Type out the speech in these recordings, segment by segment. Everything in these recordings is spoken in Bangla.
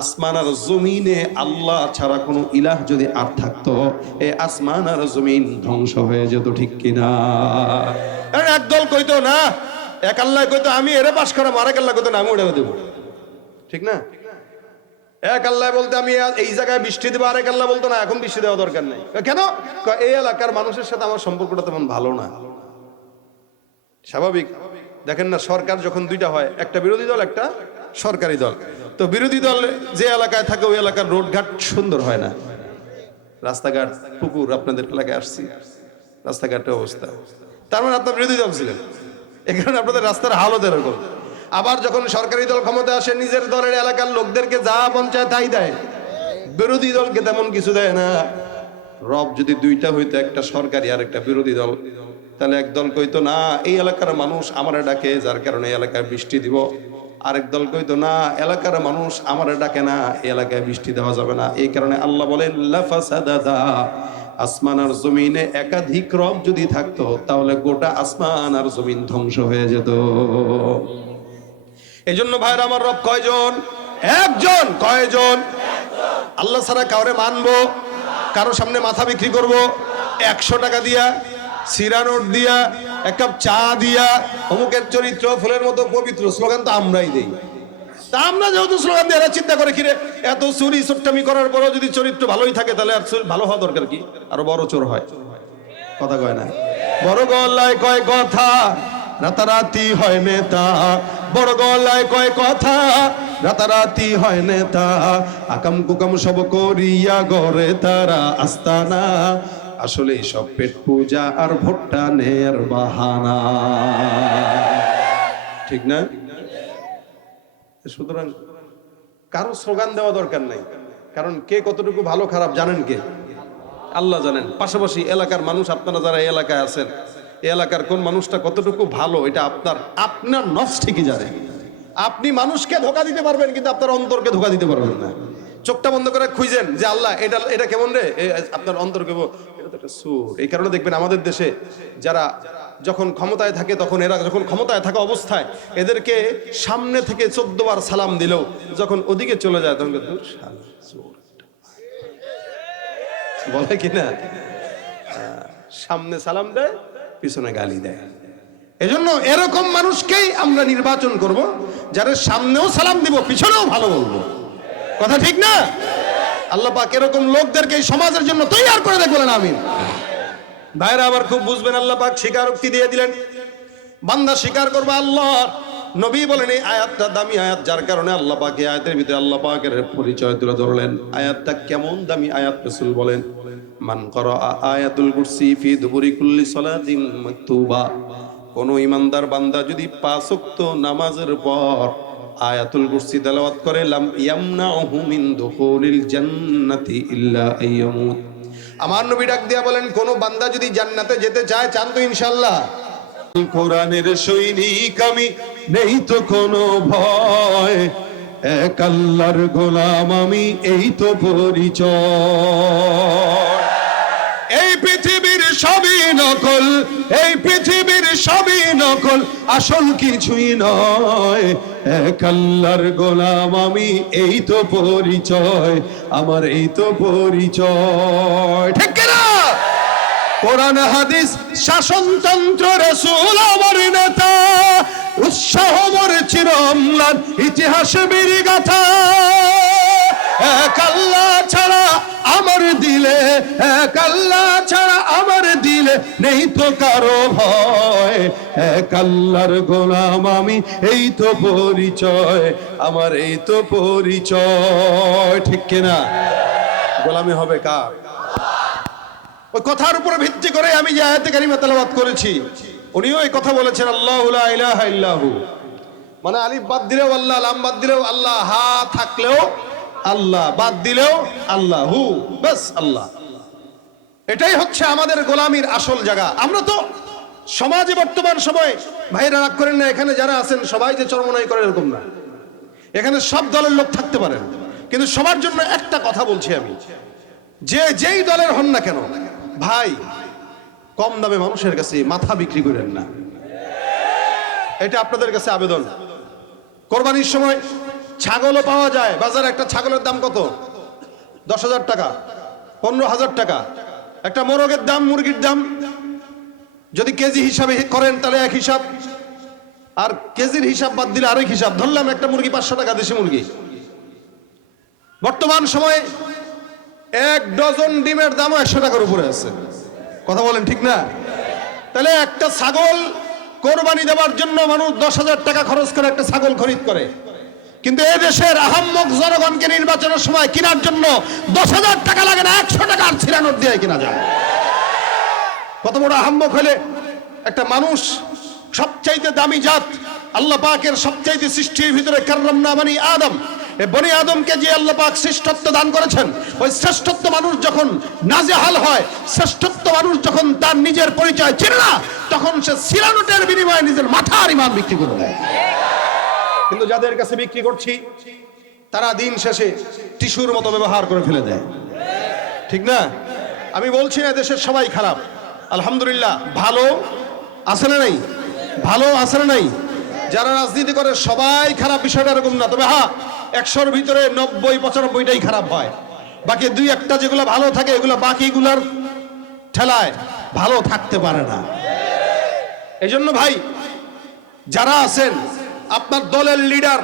আসমান আর জমিনে আল্লাহ ছাড়া কোনো ইলাহ যদি আর থাকতো, এই আসমান আর জমিন ধ্বংস হয়ে যেত, ঠিক কিনা? একদল কইতো না এক আল্লাহ কইতো আমি এরে পাশ করাম, আরেক আল্লাহ কইতো না আমি ওটা দেবো, ঠিক না? এক আল্লাহ বলতে আমি এই জায়গায় বৃষ্টি দেবো, আরেক আল্লাহ বলতো না এখন বৃষ্টি দেওয়া দরকার নেই। কেন? এই এলাকার মানুষের সাথে আমার সম্পর্কটা তেমন ভালো না। স্বাভাবিক। দেখেন না, সরকার যখন দুইটা হয়, একটা বিরোধী দল একটা সরকারি দল, তো বিরোধী দল যে এলাকায় থাকে ওই এলাকার রোডঘাট সুন্দর হয় না, রাস্তাঘাট পুকুর, আপনাদের এলাকায় আসছি রাস্তাঘাটের অবস্থা, তার মানে আপনার বিরোধী দল ছিলেন, এই কারণে আপনাদের রাস্তার হালত এরকম। আবার যখন সরকারি দল ক্ষমতায় আসে, নিজের দলের এলাকার লোকদেরকে যা পঞ্চায়েত তাই দেয়, বিরোধী দলকে তেমন কিছু দেয় না। রব যদি দুইটা হইতো, একটা সরকারি আর একটা বিরোধী দল, তাহলে এক দল কইতো না এই এলাকার মানুষ আমারে ডাকে যার কারণে এলাকায় বৃষ্টি দিব, আরেক দল কইতো না এলাকার মানুষ আমারে ডাকে না এই এলাকায় বৃষ্টি দেওয়া যাবে না। এই কারণে আল্লাহ বলেন লাফাসাদাতা, আসমান আর জমিনে একাধিক রব যদি থাকতো তাহলে গোটা আসমান আর জমিন ধ্বংস হয়ে যেত। এই জন্য ভাইরা আমার, রব কয়জন? একজন। কয়জন? আল্লাহ ছাড়া কাউরে মানবো, কারো সামনে মাথা বিক্রি করব 100 টাকা দিয়া, সিরা নোট দিয়া, এক কাপ চা দিয়া, অমুকের চরিত্র ফুলের মতো পবিত্র, স্লোগান তো আমরাই দেই। তা আমরা যেহেতু স্লোগান দিয়ে, এরা চিন্তা করে কিরে এত চুরি চোট্টামি করার পরেও যদি চরিত্র ভালোই থাকে তাহলে আর ভালো হওয়া দরকার কি, আরো বড় চোর হয়। কথা কয় না, বড় গলায় কয় কথা রাতারাতি হয় নেতা, বড় গলায় কয় কথা রাতারাতি হয় নেতা, আকাম কুকাম সব করিয়া গড়ে তারা আস্তানা, আসলে সব পেট পূজা আর ভোট্টা নের বাহানা, ঠিক না? সুতরাং কারো স্লোগান দেওয়া দরকার নাই, কারণ কে কতটুকু ভালো খারাপ জানেন কে? আল্লাহ জানেন। পাশাপাশি এলাকার মানুষ, আপনারা যারা এই এলাকায় আছেন, এই এলাকার কোন মানুষটা কতটুকু ভালো এটা আপনার নফস ঠিকই জানে। আপনি মানুষকে ধোকা দিতে পারবেন কিন্তু আপনার অন্তরকে ধোকা দিতে পারবেন না। চোখটা বন্ধ করে খুঁজেন যে আল্লাহ এটা কেমন রে, আপনার অন্তরকে এটা তো একটা সুর। এই কারণে দেখবেন আমাদের দেশে যারা যখন ক্ষমতায় থাকে, তখন এরা যখন ক্ষমতায় থাকা অবস্থায় এদেরকে সামনে থেকে 14 বার সালাম দিলেও যখন ওদিকে চলে যায় তখন বলে কিনা, সামনে সালাম দেয় পিছনে গালি দেয়। এজন্য এরকম মানুষকেই আমরা নির্বাচন করব, যারা সামনেও সালাম দিব পিছনেও ভালো বলবো। কথা ঠিক না? আল্লাহ পাক এরকম লোকদেরকে এই সমাজের জন্য তৈরি করে দেখবেন। আমিন। ভাইরা আবার খুব বুঝবেন, আল্লাহ পাক স্বীকারোক্তি দিয়ে দিলেন, বান্দা স্বীকার করবে আল্লাহ। নবী বলেন এই আয়াতটা দামি আয়াত, যার কারণে আল্লাহ পাক এই আয়াতের ভিতরে আল্লাহ পাকের পরিচয় তুলে ধরলেন। আয়াতটা কেমন দামি আয়াত, রাসূল বলেন মান করা আয়াতুল কুরসি ফি দুবুরি কুল্লি সালাতিন মাকতুবা, কোন ইমানদার বান্দা যদি 5 ওয়াক্ত নামাজের পর আয়াতুল কুরসি তেলাওয়াত করে, লাম ইয়ামনাহু মিন দুখুলিল জান্নাতি ইল্লা আইয়ামুত, আমার নবী ডাক দিয়া বলেন কোন বান্দা যদি জান্নাতে যেতে চায়, চান তো ইনশাআল্লাহ? কোরআনের সৈনিক আমি, নেই তো কোনো ভয়, এক আল্লাহর গোলাম আমি, এই তো পরিচয়। এই পৃথিবীর সবই নকল, এই পৃথিবীর সবই নকল, আসল কিছুই নয়, এক আল্লাহর গোলাম আমি, এই তো পরিচয় আমার, এই তো পরিচয়। ঠিক না? কোরআন হাদিস শাসনতন্ত্র, রাসূল আমার নেতা, উৎসাহ মোর চির অম্লান, ইতিহাস বীর গাথা, এক আল্লাহ ছাড়া আমার দিলে, এক আল্লাহ ছাড়া আমার দিলে নেই তো কারো ভয়, এক আল্লাহর গোলাম আমি, এই তো পরিচয় আমার, এই তো পরিচয়। ঠিক কিনা? গোলামি হবে কার? ওই কথার উপর ভিত্তি করে আমি যে আয়াতে কারিমা তেলাওয়াত করেছি, উনিও এই কথা বলেছেন, আল্লাহু লা ইলাহা ইল্লাহু, মানে আলিফ বাদ দিলেও আল্লাহ, লাম বাদ দিলেও আল্লাহ, হা থাকলেও আল্লাহ, বাদ দিলেও আল্লাহু, বাস আল্লাহ। এটাই হচ্ছে আমাদের গোলামির আসল জায়গা। আমরা তো সমাজে বর্তমান সময়ে, ভাইরা রাগ করেন না, এখানে যারা আছেন সবাই যে চরমনাই করে এরকম না, এখানে সব দলের লোক থাকতে পারেন, কিন্তু সবার জন্য একটা কথা বলছি আমি, যে যেই দলের হন না কেন ভাই, কম দামে মানুষের কাছে মাথা বিক্রি করেন না। এটা আপনাদের কাছে আবেদন। কোরবানির সময় ছাগলও পাওয়া যায় বাজারে। একটা ছাগলের দাম কত? 10,000 টাকা, 15,000 টাকা। একটা মোরগের দাম, মুরগির দাম যদি কেজি হিসাবে করেন তাহলে এক হিসাব, আর কেজির হিসাব বাদ দিলে আরেক হিসাব। ধরলাম একটা মুরগি 500 টাকা, দেশি মুরগি। বর্তমান সময়ে 1 ডজন ডিমের দামও 100 টাকার উপরে আছে। কথা বলেন ঠিক না? তাহলে একটা ছাগল কোরবানি দেওয়ার জন্য মানুষ 10,000 টাকা খরচ করে একটা ছাগল খরিদ করে, কিন্তু এই দেশের আহাম্মক জনগণকে নির্বাচনের সময় কেনার জন্য 10,000 টাকা লাগে না, 100 টাকা আর ছিঁড়া নোট দিয়ে কেনা যায়। কত বড় আহাম্মক হলে একটা মানুষ! সবচাইতে দামি জাত, আল্লাহ পাকের সবচাইতে সৃষ্টির ভিতরে কাররামনা বনি আদম, এই বনি আদমকে যে আল্লাহ পাক শ্রেষ্ঠত্ব দান করেছেন, ওই শ্রেষ্ঠত্ব মানুষ যখন নাজেহাল হয়, শ্রেষ্ঠত্ব মানুষ যখন তার নিজের পরিচয় চেনে না, তখন সে ছিঁড়া নোটের বিনিময়ে নিজের মাথা আর ঈমান বিক্রি করে দেয়। কিন্তু যাদের কাছে বিক্রি করছি তারা দিন শেষে টিস্যুর মতো ব্যবহার করে ফেলে দেয়। ঠিক না? আমি বলছি না দেশের সবাই খারাপ, আলহামদুলিল্লাহ ভালো আছে না নাই? ভালো আছে না নাই? যারা রাজনীতি করে সবাই খারাপ, বিষয়টা এরকম না। তবে হ্যাঁ, 100-র ভিতরে 90-95টাই খারাপ হয়, বাকি 2-1টা যেগুলো ভালো থাকে এগুলো বাকিগুলার ঠেলায় ভালো থাকতে পারে না। এজন্য ভাই যারা আছেন, আপনার দলের লিডার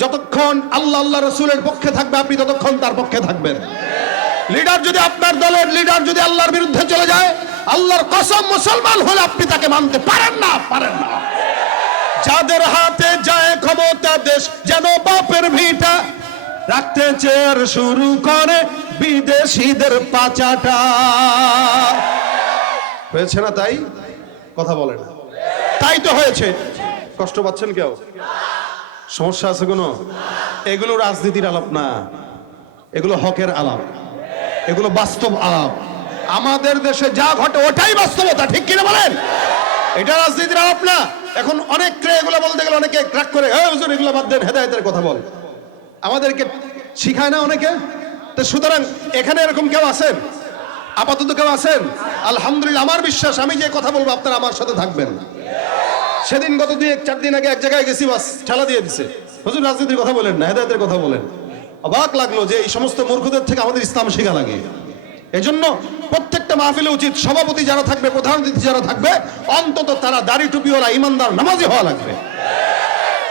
যতক্ষণ আল্লাহ রসুলের পক্ষে থাকবে আপনি ততক্ষণ তার পক্ষে থাকবেন। লিডার যদি, আপনার দলের লিডার যদি আল্লাহর বিরুদ্ধে চলে যায়, আল্লাহর কসম মুসলমান হলে আপনি তাকে মানতে পারেন না। যাদের হাতে যায় ক্ষমতা, দেশ যেন বাপের ভিটা, রাখতে চেয়ার শুরু করে বিদেশিদের পাচাটা। হয়েছে না তাই? কথা বলে না, তাই তো হয়েছে। কষ্ট পাচ্ছেন কেউ? সমস্যা আছে কোনো? এগুলো রাজনীতির আলাপ না, এগুলো হকের আলাপ, এগুলো বাস্তব আলাপ। আমাদের দেশে যা ঘটে ওটাই বাস্তবতা, ঠিক কিনা বলেন? এটা রাজনীতির আলাপ না। এখন অনেকে এগুলো বলতে গেলে অনেকে ক্রাক করে, হুজুর এগুলো বাদ দেন, হেদায়েতের কথা বল। আমাদেরকে শিখায় না অনেকে। তো সুতরাং এখানে এরকম কেউ আছেন? আপাতত কেউ আছেন? আলহামদুলিল্লাহ, আমার বিশ্বাস আমি যে কথা বলবো আপনারা আমার সাথে থাকবেন। সেদিন গত 2-4 দিন আগে এক জায়গায় গেছি, বাস ঠেলা দিয়ে দিছে, হুজুর রাজনীতির কথা বলেন না, হেদায়েতের কথা বলেন। অবাক লাগলো যে এই সমস্ত মূর্খদের থেকে আমাদের ইসলাম শেখা লাগে। এজন্য প্রত্যেকটা মাহফিলে উচিত সভাপতি যারা থাকবে, প্রধান অতিথি যারা থাকবে, অন্তত তারা দাড়ি টুপিওয়ালা, ইমানদার, নামাজি হওয়া লাগবে।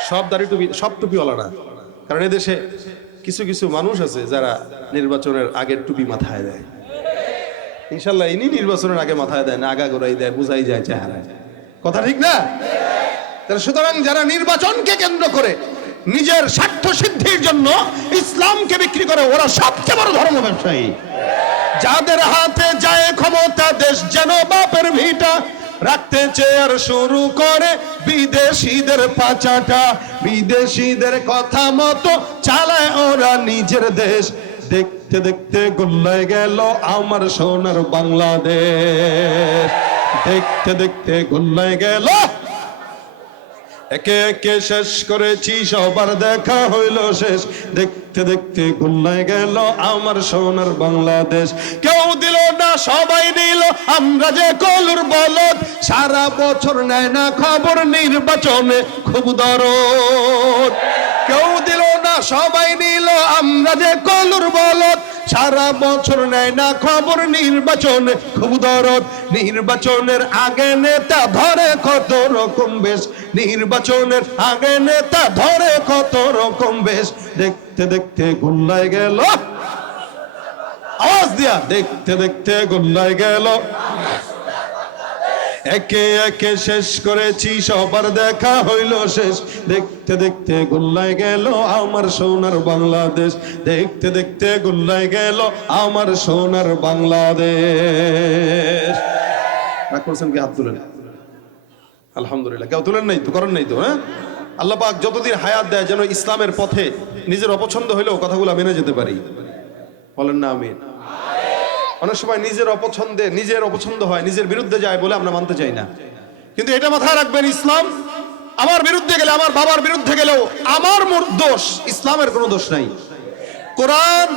সব দাড়ি টুপি, সব টুপিওয়ালা না। কারণ এদেশে কিছু কিছু মানুষ আছে যারা নির্বাচনের আগে টুপি মাথায় দেয়। ইনশাল্লাহ ইনি নির্বাচনের আগে মাথায় দেয় না, আগা গোড়াই দেয়, বুঝাই যায় চেহারায়। কথা ঠিক না? সুতরাং যারা নির্বাচনকে কেন্দ্র করে নিজের স্বার্থ সিদ্ধির জন্য ইসলামকে বিক্রি করে, ওরা সবচেয়ে বড় ধর্ম ব্যবসায়ী। যাদের হাতে যায় ক্ষমতা, দেশ যেন বাপের ভিটা, রাখতে চেয়ার শুরু করে বিদেশিদের পাচাটা। বিদেশিদের কথা মতো চালায় ওরা নিজের দেশ। দেখতে দেখতে গোল্লায় গেল আমার সোনার বাংলাদেশ। দেখতে দেখতে গোল্লায় গেল, একে একে শেষ করেছি, সবার দেখা হইল শেষ। দেখতে দেখতে গোল্লায় গেল আমার সোনার বাংলাদেশ। কেউ দিল না, সবাই নিল, আমরা যে কলুর বলদ। সারা বছর নেয় না খবর, নির্বাচনে খুব দরদ। কেউ দিল না, সবাই নিল, আমরা যে কলুর বলদ। সারা বছর নেয় না খবর, নির্বাচনে খুব দরদ। নির্বাচনের আগে নেতা ধরে কত রকম বেশ, নির্বাচনের আগে নেতা ধরে কত রকম বেশ। দেখতে দেখতে গোল্লায় গেল, আওয়াজ দিয়া, দেখতে দেখতে গোল্লায় গেল, একে একে শেষ করেছি, সবার দেখা হইল শেষ। দেখতে দেখতে গোল্লায় গেল আমার সোনার বাংলাদেশ। দেখতে দেখতে গোল্লায় গেল আমার সোনার বাংলাদেশ। রাগ করছেন কি? হাত তুলেন। আলহামদুলিল্লাহ, কেউ তুলেন নাই তো, করেন নাই তো। হ্যাঁ, আল্লাহ পাক যতদিন হায়াত দেয় যেন ইসলামের পথে নিজের অপছন্দ হইলেও কথাগুলো মেনে যেতে পারি। বলেন না আমিন? অনেক সময় নিজের অপছন্দ হয়, নিজের বিরুদ্ধে যায় বলে আমরা মানতে চাই না। কিন্তু এটা মাথায় রাখবেন, ইসলাম আমার বিরুদ্ধে গেলে, আমার বাবার বিরুদ্ধে গেলেও আমার দোষ, ইসলামের কোনো দোষ নাই। কোরআন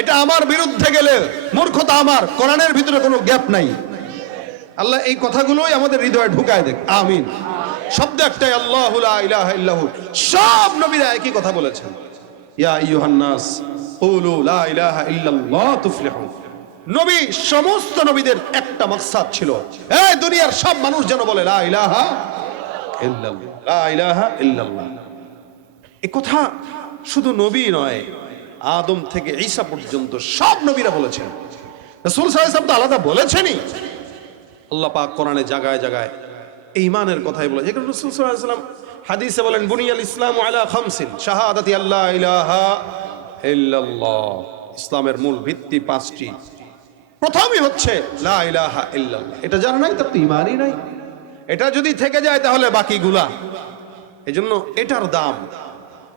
এটা আমার বিরুদ্ধে গেলে মূর্খতা আমার, কোরআনের ভিতরে কোনো গ্যাপ নাই। আল্লাহ এই কথাগুলোই আমাদের হৃদয়ে ঢুকায় দেখ। আমিন। শব্দ একটাই, আল্লাহু লা ইলাহা ইল্লাহু। সব নবীরা একই কথা বলেছেন। ইয়া আইয়ুহান নাস কুলু লা ইলাহা ইল্লাল্লাহ তুফলিহু। নবী সমস্ত নবীদের একটা মাকসাদ ছিল, এই দুনিয়ার সব মানুষ যেন বলে লা ইলাহা ইল্লাল্লাহ, লা ইলাহা ইল্লাল্লাহ। এই কথা শুধু নবী নয়, আদম থেকে ঈসা পর্যন্ত সব নবীরা বলেছেন। রাসূল সাল্লাল্লাহু আলাইহি ওয়াসাল্লাম তো আলাদা বলেছেনই। আল্লাহ পাক কোরআনে জায়গায় জায়গায় এই ঈমানের কথাই বলেছেন। যেখানে রাসূল সাল্লাল্লাহু আলাইহি ওয়াসাল্লাম হাদিসে বলেন বুনিয়াল ইসলামু আলা খামসিন শাহাদাতি আল্লা ইলাহা ইল্লাল্লাহ। ইসলামের মূল ভিত্তি পাঁচটি। প্রথমই হচ্ছে লা ইলাহা ইল্লাল্লাহ। এটা জানা নাই তার তো ঈমানই নাই। এটা যদি থেকে যায় তাহলে বাকিগুলা, এজন্য এটার দাম।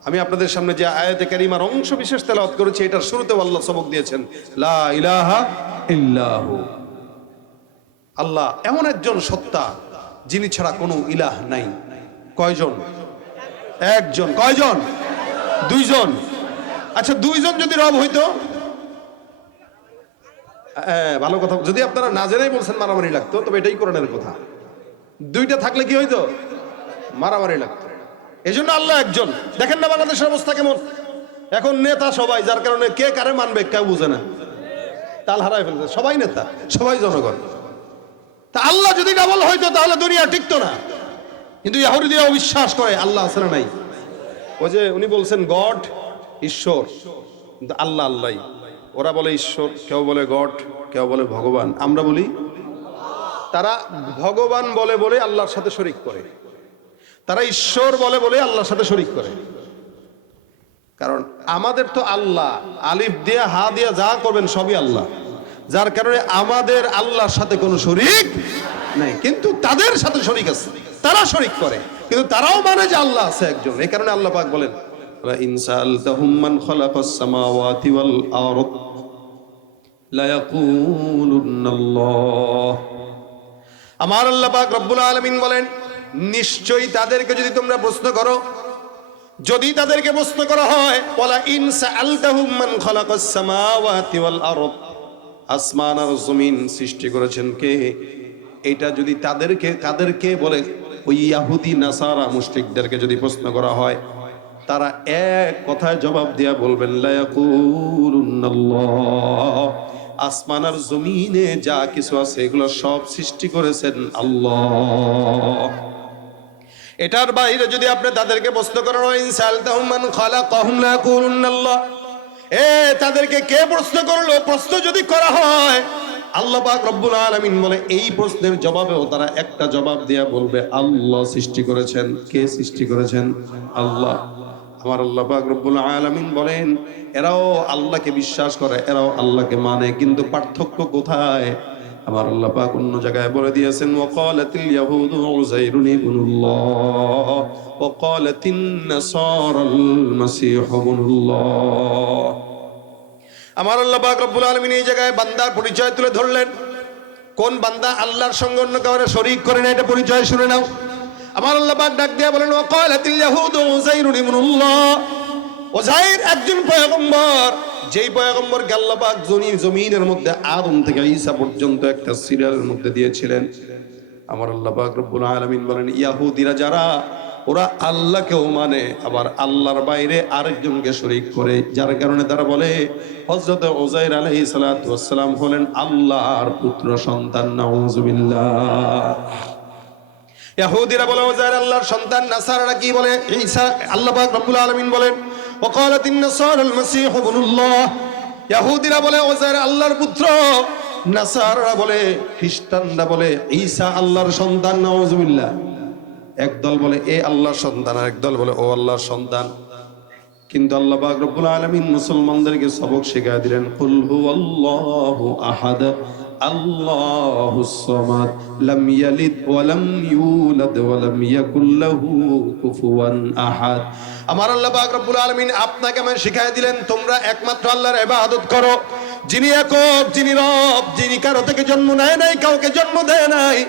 আমি আপনাদের সামনে যে আয়াতে কারিমার অংশ বিশেষ তেলাওয়াত করেছি, এটার শুরুতে আল্লাহ সবক দিয়েছেন লা ইলাহা ইল্লাহু। আল্লাহ এমন একজন সত্তা যিনি ছাড়া কোনো ইলাহ নাই। কয়জন? একজন। কয়জন? দুইজন। আচ্ছা, দুইজন যদি রব হইতো, ভালো কথা। যদি আপনারা না জেনেই বলছেন মারামারি লাগতো, তবে এটাই কোরআনের কথা। দুইটা থাকলে কি হইতো? মারামারি লাগতো। এই জন্য আল্লাহ একজন। দেখেন না বাংলাদেশের অবস্থা কেমন এখন, নেতা সবাই, যার কারণে কে কারে মানবে কেউ বুঝে না, তাল হারায় ফেলছে। সবাই নেতা, সবাই জনগণ। তা আল্লাহ যদি ডাবল হইতো তাহলে দুনিয়া টিকতো না। কিন্তু ইহুদিরা অবিশ্বাস করে আল্লাহ আছে না নাই। ওই যে উনি বলছেন গড, ঈশ্বর, কিন্তু আল্লাহ আল্লাহ। ওরা বলে ঈশ্বর, কেউ বলে গড, কেউ বলে ভগবান। আমরা বলি তারা ভগবান বলে বলে আল্লাহর সাথে শরীক করে, তারা ঈশ্বর বলে বলে আল্লাহর সাথে শরীক করে। কারণ আমাদের তো আল্লাহ আলিফ দিয়ে হা দিয়ে যা করবেন সবই আল্লাহ, যার কারণে আমাদের আল্লাহর সাথে কোনো শরীক নাই। কিন্তু তাদের সাথে শরীক আছে, তারা শরীক করে, কিন্তু তারাও মানে যে আল্লাহ আছে একজন। এই কারণে আল্লাহ পাক বলেন ইন সাআলতাহুম মান খালাকাস সামাওয়াতি ওয়াল আরদ লা ইয়াকুলুনাল্লাহ। আমার আল্লাহ পাক রব্বুল আলামিন বলেন, নিশ্চয়ই তাদেরকে যদি তোমরা প্রশ্ন করো, যদি তাদেরকে প্রশ্ন করা হয়, ওয়ালা ইন সাআলতাহুম মান খালাকাস সামাওয়াতি ওয়াল আরদ, আসমান আর জমিন সৃষ্টি করেছেন কে, এটা যদি কাদেরকে বলে ওই ইহুদি নাসারা মুশরিকদেরকে যদি প্রশ্ন করা হয়, তারা এক কথায় জবাব দিয়া বলবেন লা ইয়াকুলুনাল্লাহ, আসমান আর জমিনে যা কিছু আছে এগুলো সব সৃষ্টি করেছেন আল্লাহ। এটার বাইরে যদি আপনি তাদেরকে প্রশ্ন করেন ইনসালতাহুম মান খালাকাহুম লা ইয়াকুলুনাল্লাহ, তাদেরকে কে প্রশ্ন করলো, প্রশ্ন যদি করা হয়, আল্লাহ পাক রব্বুল আলামিন বলে এই প্রশ্নের জবাবেও তারা একটা জবাব দিয়া বলবে আল্লাহ সৃষ্টি করেছেন। কে সৃষ্টি করেছেন? আল্লাহ। আমার আল্লাহ পাক রব্বুল আলামিন বলেন এরাও আল্লাহকে বিশ্বাস করে, এরাও আল্লাহকে মানে, কিন্তু পার্থক্য কোথায়? আমার আল্লাহ পাক অন্য জায়গায় বলে দিয়েছেন ওয়াকালাতিল ইয়াহুদু উযাইরুন ইবনুল্লাহ ওয়াকালাতিন নাসারাল মাসীহু ইবনুল্লাহ। আমার আল্লাহ পাক রব্বুল আলামিন এই জায়গায় বান্দার পরিচয় তুলে ধরলেন। কোন বান্দা আল্লাহর সঙ্গে অন্য কাউকে শরীক করে না, এটা পরিচয় শুনে নাও। আমার আল্লাহ পাক ডাক দিয়া বলেন ওয়াকালাতিল ইয়াহুদু উযাইরুন ইবনুল্লাহ, উযাইর একজন পয়গম্বর, যেই পয়গম্বরকে আল্লাহ পাক জমিনের মধ্যে আদম থেকে ঈসা পর্যন্ত একটা সিরিয়ালের মধ্যে দিয়েছিলেন। আমার আল্লাহ পাক রব্বুল আলামিন বলেন ইহুদিরা যারা, ওরা আল্লাহকেও মানে, আবার আল্লাহর বাইরে আরেকজনকে শরীক করে, যার কারণে তারা বলে হযরত উযাইর আলাইহিস সালাতু ওয়াস সালাম হলেন আল্লাহর পুত্র সন্তান। নাউযুবিল্লাহ। ইহুদিরা বলে উযাইর আল্লাহর সন্তান, নাসারারা কি বলে ঈসা, আল্লাহ পাক রব্বুল আলামিন বলেন ওয়াকালাতিন নাসারাল মাসীহু ইবনুল্লাহ। ইহুদিরা বলে উযাইর আল্লাহর পুত্র, নাসারারা বলে, খ্রিস্টানরা বলে ঈসা আল্লাহর সন্তান। নাউযুবিল্লাহ। একদল বলে এ আল্লাহর সন্তান, আর একদল বলে ও আল্লাহর সন্তান। কিন্তু আল্লাহ পাক রব্বুল আলামিন মুসলমানদেরকে সবক শিখিয়ে দিলেন কুল হুয়াল্লাহু আহাদ আল্লাহুস সামাদ লাম ইয়ালিদ ওয়া লাম ইউলাদ ওয়া লাম ইয়াকুল লাহু কুফুয়ান আহাদ। আমার আল্লাহ পাক রব্বুল আলামিন আপনাকে আমি শিখিয়ে দিলেন তোমরা একমাত্র আল্লাহর ইবাদত করো, যিনি একক, যিনি রব, যিনি কারো থেকে জন্ম নেয় নাই, কাউকে জন্ম দেয় নাই।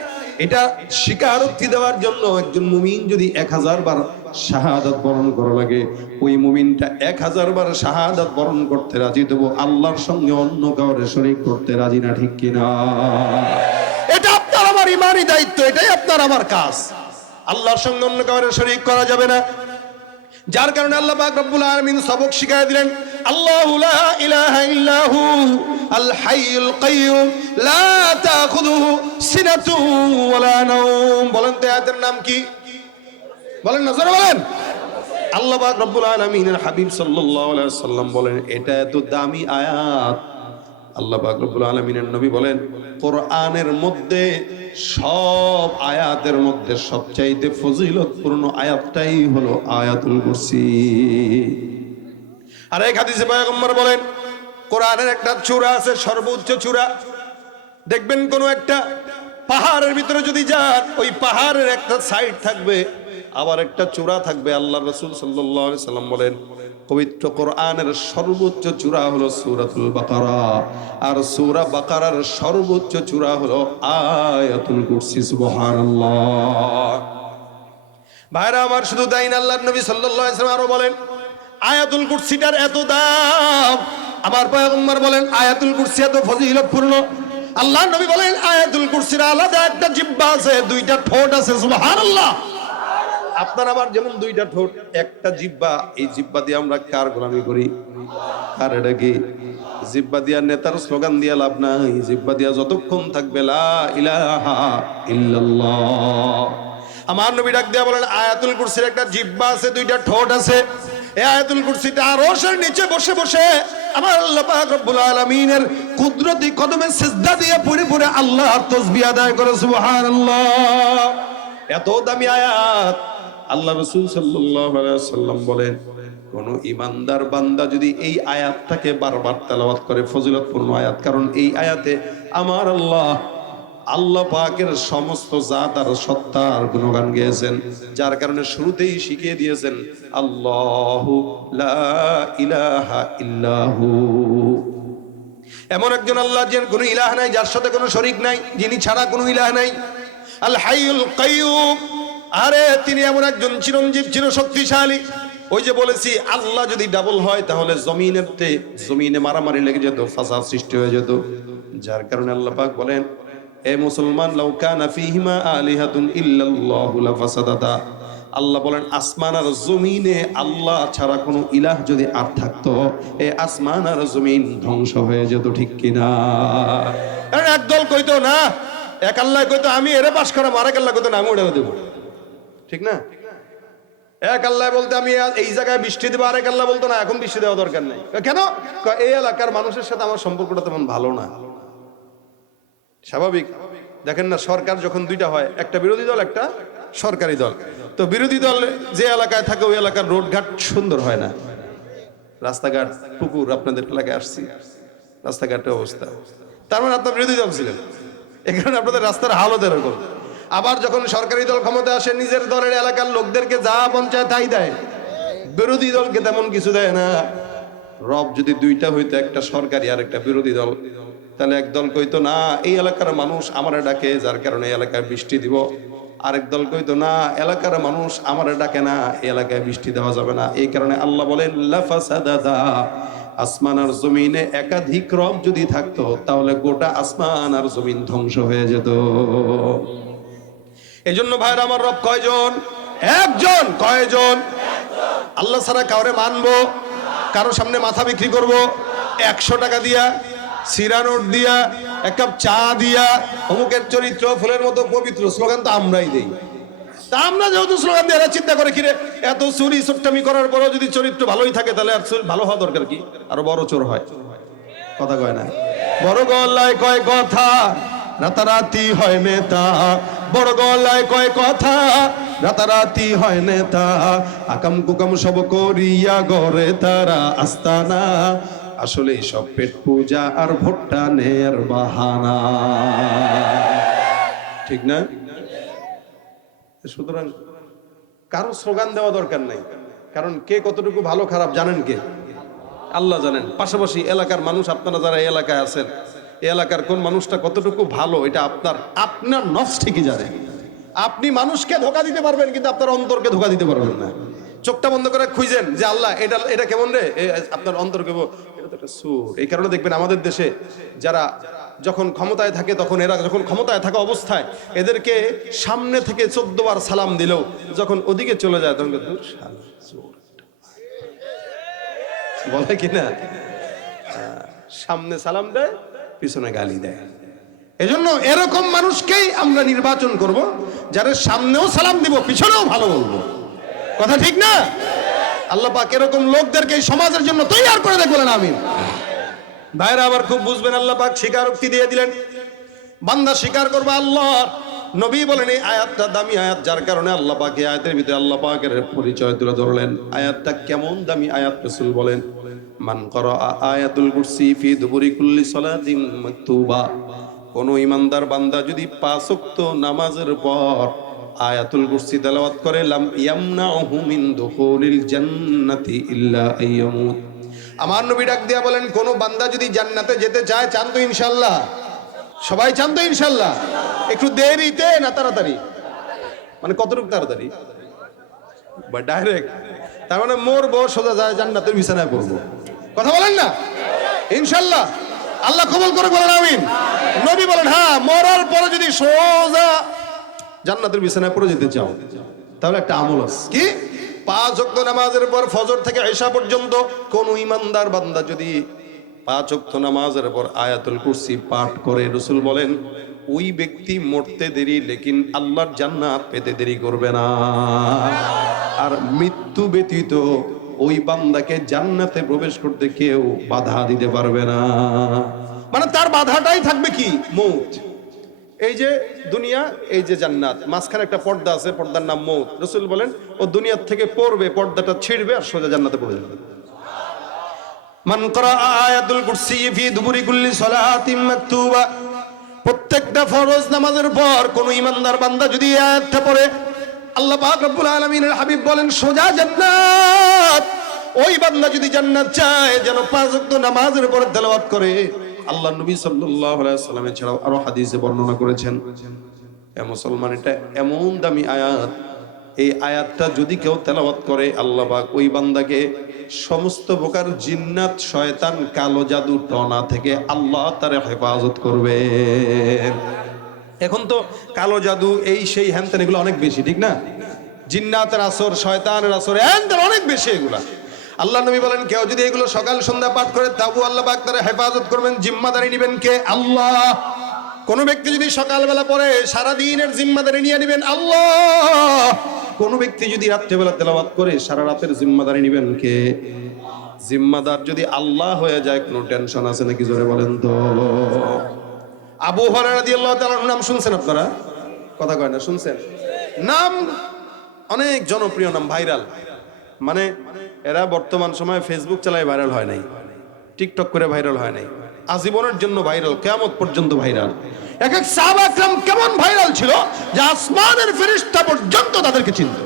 এটা স্বীকারোক্তি দেওয়ার জন্য একজন মুমিন যদি 1000 বার শাহাদাত বরণ করা লাগে, ওই মুমিনটা 1000 বার শাহাদাত বরণ করতে রাজি, দেবো আল্লাহর সঙ্গে অন্য কাউরে শরীক করতে রাজি না, ঠিক কিনা? এটা আপনার আমার ইমানি দায়িত্ব, এটাই আপনার আমার কাজ। আল্লাহর সঙ্গে অন্য কাউরে শরীক করা যাবে না। যার কারণে আল্লাহ পাক রব্বুল আলামিন সবক শিখায় দিলেন, আল্লাহু লা ইলাহা ইল্লাহু আল হাইয়ুল কাইয়্যুম লা তাখুযুহু সিনাতুন ওয়ালা নাওম। বলেন তো আয়াতের নাম কি? বলেন না, জোরে বলেন। আল্লাহ পাক রব্বুল আলামিনের হাবিব সাল্লাল্লাহু আলাইহি ওয়াসাল্লাম বলেন, এটা এত দামি আয়াত। আল্লাহ পাক রব্বুল আলামিনের নবী বলেন, কোরআনের মধ্যে সব আয়াতের মধ্যে সবচাইতে ফজিলতপূর্ণ আয়াতটাই হলো আয়াতুল কুরসি। আর এক হাদিসে পয়গম্বর বলেন, কোরআনের একটা চূড়া আছে, সর্বোচ্চ চূড়া। দেখবেন কোন একটা পাহাড়ের ভিতরে যদি যান, ওই পাহাড়ের একটা সাইড থাকবে, আবার একটা চূড়া থাকবে। আল্লাহ রাসূল সাল্লাল্লাহু আলাইহি সাল্লাম বলেন, পবিত্র কোরআনের সর্বোচ্চ চূড়া হলো সূরাতুল বাকারা, আর সূরা বাকারার সর্বোচ্চ চূড়া হলো আয়াতুল কুরসি। সুবহানাল্লাহ। ভাইরা আমার, শুধু তাই না, আল্লাহর নবী সাল্লাল্লাহু আলাইহি সাল্লাম আরো বলেন, আয়াতুল কুরসিটার এত দাম। আমার পয়গম্বর বলেন, আয়াতুল কুরসি এত ফজিলতপূর্ণ। আল্লাহর নবী বলেন, আয়াতুল কুরসির আলাদা একটা জিহ্বা আছে, দুইটা ঠোঁট আছে। সুবহানাল্লাহ। আপনার আমার যেমন দুইটা ঠোঁট, একটা জিহ্বা, এই জিহ্বা দিয়ে আমরা কার গোলামি করি? কার? এটা কি জিহ্বা দিয়া নেতার স্লোগান দিয়া লাভ নাই। জিহ্বা দিয়া যতক্ষণ থাকবে লা ইলাহা ইল্লাল্লাহ। আমার নবী ডাক দিয়া বলেন, আয়াতুল কুরসির একটা জিহ্বা আছে, দুইটা ঠোঁট আছে। এই আয়াতুল কুরসিটা আরশের নিচে বসে বসে আমার আল্লাহ পাক রব্বুল আলামিনের কুদরতি কদমে সিজদা দিয়ে পড়ে পড়ে আল্লাহর তাসবিহ আদায় করে। সুবহানাল্লাহ। এত দামি আয়াত। আল্লাহ রাসূল সাল্লাল্লাহু আলাইহি ওয়াসাল্লাম বলেন, কোন ইমানদার বান্দা যদি এই আয়াতটাকে বারবার তেলাওয়াত করে, ফজিলতপূর্ণ আয়াত, কারণ এই আয়াতে আমার আল্লাহ পাকের সমস্ত জাত আর সত্তার গুণগান গেয়েছেন, যার কারণে শুরুতেই শিখিয়ে দিয়েছেন আল্লাহু লা ইলাহা ইল্লাহু। এমন একজন আল্লাহ, যার কোনো ইলাহ নাই, যার সাথে কোনো শরীক নাই, যিনি ছাড়া কোনো ইলাহ নাই। আল হাইয়ুল কাইয়্যুম, আরে তিনি এমন একজন চিরঞ্জীব, চিরশক্তিশালী। ওই যে বলেছি, আল্লাহ যদি ডাবল হয় তাহলে জমিনে মারামারি লেগে যেত, ফাসাদ সৃষ্টি হয়ে যেত। যার কারণে আল্লাহ পাক বলেন, এ মুসলমান, লাউ কানা ফীহিমা আলিহাতুন ইল্লাল্লাহু লাফাসাদাতা। আল্লাহ বলেন, আসমান আর জমিনে আল্লাহ ছাড়া কোনো ইলাহ যদি আর থাকতো, এই আসমান আর জমিন ধ্বংস হয়ে যেত। ঠিক কিনা? একদল কইতো না, এক আল্লাহ কইতো আমি এরে পাশ করাম, আরেক আল্লাহ কইতো না আমি উড়ে দেবো। ঠিক না? এক আল্লাহ বলতে আমি এই জায়গায় বৃষ্টি দেবো, আরেক আল্লাহ বলতো না এখন বৃষ্টি দেওয়া দরকার নাই। কেন? এই এলাকার মানুষের সাথে আমার সম্পর্কটা তেমন ভালো না। স্বাভাবিক। দেখেন না, সরকার যখন দুইটা হয়, একটা বিরোধী দল, একটা সরকারি দল, তো বিরোধী দল যে এলাকায় থাকে ওই এলাকার রোডঘাট সুন্দর হয় না, রাস্তাঘাট, পুকুর। আপনাদের এলাকায় আসছি, রাস্তাঘাটের অবস্থা, তার মানে আপনার বিরোধী দল ছিলেন, এখানে আপনাদের রাস্তার হালত এরকম। আবার যখন সরকারি দল ক্ষমতা আসে, নিজের দলের এলাকার লোকদেরকে যা পঞ্চায়েত তাই দেয়, বিরোধী দলকে তেমন কিছু দেয় না। রব যদি দুইটা হইতো, একটা সরকারি আর একটা বিরোধী দল, তাহলে এক দল কইতো না এই এলাকার মানুষ আমারে ডাকে, যার কারণে এলাকায় বৃষ্টি দিব। আরেক দল কইতো না এলাকার মানুষ আমারে ডাকে না, এই এলাকায় বৃষ্টি দেওয়া যাবে না। এই কারণে আল্লাহ বলেন, লাফাসাদাতা। আসমান আর জমিনে একাধিক রব যদি থাকতো, তাহলে গোটা আসমান আর জমিন ধ্বংস হয়ে যেত। এই জন্য ভাইরা আমার, রব কয়জন? একজন। কয়জন? আল্লাহ ছাড়া কাউরে মানবো, কারো সামনে মাথা বিক্রি করব 100 টাকা দিয়া, সিরা নোট দিয়া, এক কাপ চা দিয়া, অমুকের চরিত্র ফুলের মতো পবিত্র, স্লোগান তো আমরাই দেই। তা আমরা যেহেতু স্লোগান দিয়ে, এরা চিন্তা করে কিরে এত চুরি চোট্টামি করার পরও যদি চরিত্র ভালোই থাকে, তাহলে আর ভালো হওয়া দরকার কি? আরো বড় চোর হয়। কথা কয় না? বড় গলায় কয় কথা, রাতারাতি হয় নেতা। বড় গলায় কয় কথা, রাতারাতি হয় নেতা। আকাম কুকাম সব করিয়া গড়ে তারা আস্তানা, আসলে সব পেট পূজা আর ভোট্টা নের বাহানা। ঠিক না? সুতরাং কারো স্লোগান দেওয়া দরকার নাই, কারণ কে কতটুকু ভালো খারাপ জানেন কে? আল্লাহ জানেন। পাশাপাশি এলাকার মানুষ, আপনারা যারা এই এলাকায় আছেন, এই এলাকার কোন মানুষটা কতটুকু ভালো, এটা আপনার নফস ঠিকই জানে। আপনি মানুষকে ধোকা দিতে পারবেন, কিন্তু আপনার অন্তরকে ধোকা দিতে পারবেন না। চোখটা বন্ধ করে খুঁজেন যে আল্লাহ এটা কেমন রে, আপনার অন্তরকে এটা তো একটা সুর। এই কারণে দেখবেন আমাদের দেশে যারা যখন ক্ষমতায় থাকে, তখন এরা যখন ক্ষমতায় থাকা অবস্থায় এদেরকে সামনে থেকে 14 বার সালাম দিলেও যখন ওদিকে চলে যায় তখন বলে কিনা? সামনে সালাম দেয়, পিছনে গালি দেয়। এজন্য এরকম মানুষকেই আমরা নির্বাচন করব, যারা সামনেও সালাম দিব, পিছনেও ভালো বলবো। কথা ঠিক না? আল্লাহ পাক এরকম লোকদেরকে এই সমাজের জন্য তৈরি করে দেখ, বলেন আমিন। ভাইরা আবার খুব বুঝবেন, আল্লাহ পাক স্বীকারোক্তি দিয়ে দিলেন, বান্দা স্বীকার করবে আল্লাহর। নবী বলেন এই আয়াতটা দামি আয়াত, যার কারণে আল্লাহ পাক এই আয়াতের ভিতরে আল্লাহ পাকের পরিচয় তুলে ধরলেন। আয়াতটা কেমন দামি আয়াত, রাসূল বলেন মান করা আয়াতুল কুরসি ফি দুবুরি কুল্লি সালাতিন মাকতুবা, কোন ইমানদার বান্দা যদি 5 ওয়াক্ত নামাজের পর আয়াতুল কুরসি তেলাওয়াত করে, লাম ইয়ামনাহু মিন দুখুলিল জান্নাতি ইল্লা আইয়ামুত। আমার নবী ডাক দিয়া বলেন, কোন বান্দা যদি জান্নাতে যেতে চায়, চান তো ইনশাআল্লাহ? সবাই চান তো ইনশাআল্লাহ? একটু দেরিতে না তাড়াতাড়ি? মানে কতটুকু তাড়াতাড়ি বা ডাইরেক্ট? তার মানে মরবো, সোজা যায় জান্নাতের বিছানায় পড়বো। কথা বলেন না? ইনশাআল্লাহ আল্লাহ কবুল করে, বলেন আমিন। নবী বলেন হ্যাঁ, মরার পরে যদি সোজা জান্নাতের বিছানায় পড়ে যেতে চাও, তাহলে একটা আমল আছে। কি? 5 ওয়াক্ত নামাজের পর ফজর থেকে ইশা পর্যন্ত কোন ইমানদার বান্দা যদি 5 ওয়াক্ত নামাজের পর আয়াতুল কুরসি পাঠ করে, রাসূল বলেন ওই ব্যক্তি মরতে দেরি, লেকিন আল্লাহর জান্নাত পেতে দেরি করবে না। আর মৃত্যু ব্যতীত ওই বান্দাকে জান্নাতে প্রবেশ করতে কেউ বাধা দিতে পারবে না। মানে তার বাধাটাই থাকবে কি? মৌত। এই যে দুনিয়া, এই যে জান্নাত, মাঝখানে একটা পর্দা আছে, পর্দার নাম মৌত। রাসূল বলেন ও দুনিয়ার থেকে পড়বে, পর্দাটা ছিঁড়বে আর সোজা জান্নাতে পড়ে যাবে। মান করা আয়াতুল কুরসি ফি দুবুরি কুল্লি সালাতিন মাকতুবা, প্রত্যেকটা ফরজ নামাজের পর কোন ইমানদার বান্দা যদি এই আয়াতটা পড়ে, আল্লাহ পাক রব্বুল আলামিনের হাবিব বলেন সোজা জান্নাত। ওই বান্দা যদি জান্নাত চায়, যেন 5 ওয়াক্ত নামাজের পর তেলাওয়াত করে। আল্লাহ নবী সাল্লাল্লাহু আলাইহি ওয়াসাল্লাম এছাড়াও আরো হাদিসে বর্ণনা করেছেন, এ মুসলমান, এটা এমন দামি আয়াত, এই আয়াতটা যদি কেউ তেলাওয়াত করে, আল্লাহ পাক ওই বান্দাকে সমস্ত প্রকার জিন্নাত, শয়তান, কালো জাদু, টনা থেকে আল্লাহ তার হেফাজত করবে। এখন তো কালো জাদু, এই সেই হ্যানত্যান এগুলো অনেক বেশি, ঠিক না? জিন্নাতের আসর, শয়তানের আসর, হ্যানত্যান অনেক বেশি এগুলা। আল্লাহ নবী বলেন কেউ যদি এগুলো সকাল সন্ধ্যা পাঠ করে, তাবু আল্লাহ পাক তার হেফাজত করবেন। জিম্মাদারি নেবেন কে? আল্লাহ। কোন ব্যক্তি যদি সকালবেলা পড়ে, সারা দিনের জিম্মাদারি নিয়ে নেবেন আল্লাহ। কোন ব্যক্তি যদি রাত্রেবেলা তেলাওয়াত করে, সারা রাতের জিম্মাদারি নেবেন কে? জিম্মাদার যদি আল্লাহ হয়ে যায়, কোনো টেনশন আছে নাকি? জোরে বলেন তো। আবু হুরায়রা রাদিয়াল্লাহু তাআলার নাম শুনছেন আপনারা? কথা কয় না, শুনছেন? নাম অনেক জনপ্রিয় নাম, ভাইরাল। মানে এরা বর্তমান সময়ে ফেসবুক চালায় ভাইরাল হয় নাই, টিকটক করে ভাইরাল হয় নাই, আজীবনের জন্য ভাইরাল, কিয়ামত পর্যন্ত ভাইরাল। এক এক সাহাবা একরাম কেমন ভাইরাল ছিল যে আসমানের ফেরেশতা পর্যন্ত তাদেরকে চিনত।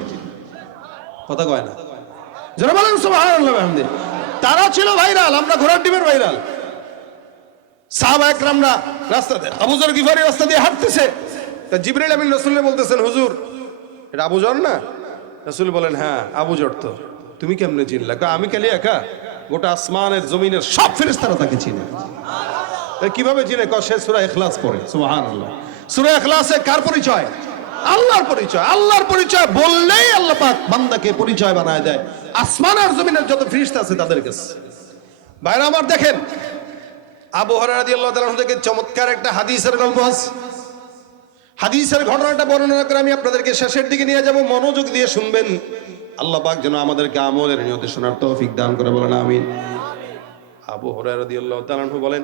কথা কয় না? যারা বলেন সুবহানাল্লাহ বিহামদিহি, তারা ছিল ভাইরাল। আমরা ঘোড়ার ডিমের ভাইরাল। সাহাবা একরামরা রাস্তাতে, আবু যর গিফারি রাস্তা দিয়ে হাঁটতেছে, তা জিবরাইল আমিন রাসূলুল্লাহ বলতেছেন, হুজুর এটা আবু যর না? রাসূল বলেন হ্যাঁ আবু যর। তো তুমি কেমনে চিনলা? আমি খালি একা, গোটা আসমানের জমিনের সব ফেরেশতারা তাকে চিনে। কিভাবে চিনে? সে সূরা ইখলাস পড়ে। সুবহানাল্লাহ। সূরা ইখলাসে কার পরিচয়? আল্লাহর পরিচয়। আল্লাহর পরিচয় বললেই আল্লাহ পাক বান্দাকে পরিচয় বানায় দেয় আসমান আর জমিনের যত ফেরেশতা আছে তাদের কাছে। ভাইরা আমার দেখেন, আবু হুরায়রা রাদিয়াল্লাহু তাআলা থেকে চমৎকার একটা হাদিসের গল্প আছে। হাদিসের ঘটনাটা বর্ণনা করে আমি আপনাদেরকে শেষের দিকে নিয়ে যাব, মনোযোগ দিয়ে শুনবেন। আল্লাহ পাক যেন আমাদেরকে আমলের নিয়তে শোনার তৌফিক দান করে, বলেন আমিন। আবু হুরায়রা রাদিয়াল্লাহু তাআলা বলেন,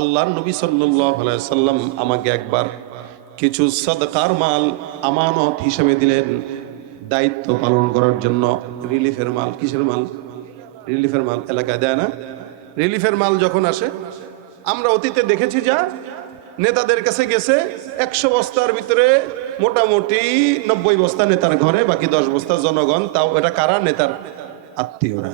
আল্লাহর নবী সাল্লাল্লাহু আলাইহি সাল্লাম আমাকে একবার কিছু সাদকার মাল আমানত হিসেবে দিলেন, দায়িত্ব পালন করার জন্য। রিলিফের মাল। কিসের মাল? রিলিফের মাল। এলাকায় দেয় না? রিলিফের মাল যখন আসে, আমরা অতীতে দেখেছি যা নেতাদের কাছে গেছে 100 বস্তার ভিতরে মোটামুটি 90 বস্তা নেতার ঘরে, বাকি 10 বস্তা জনগণ। তাও এটা কারা? নেতার আত্মীয়রা।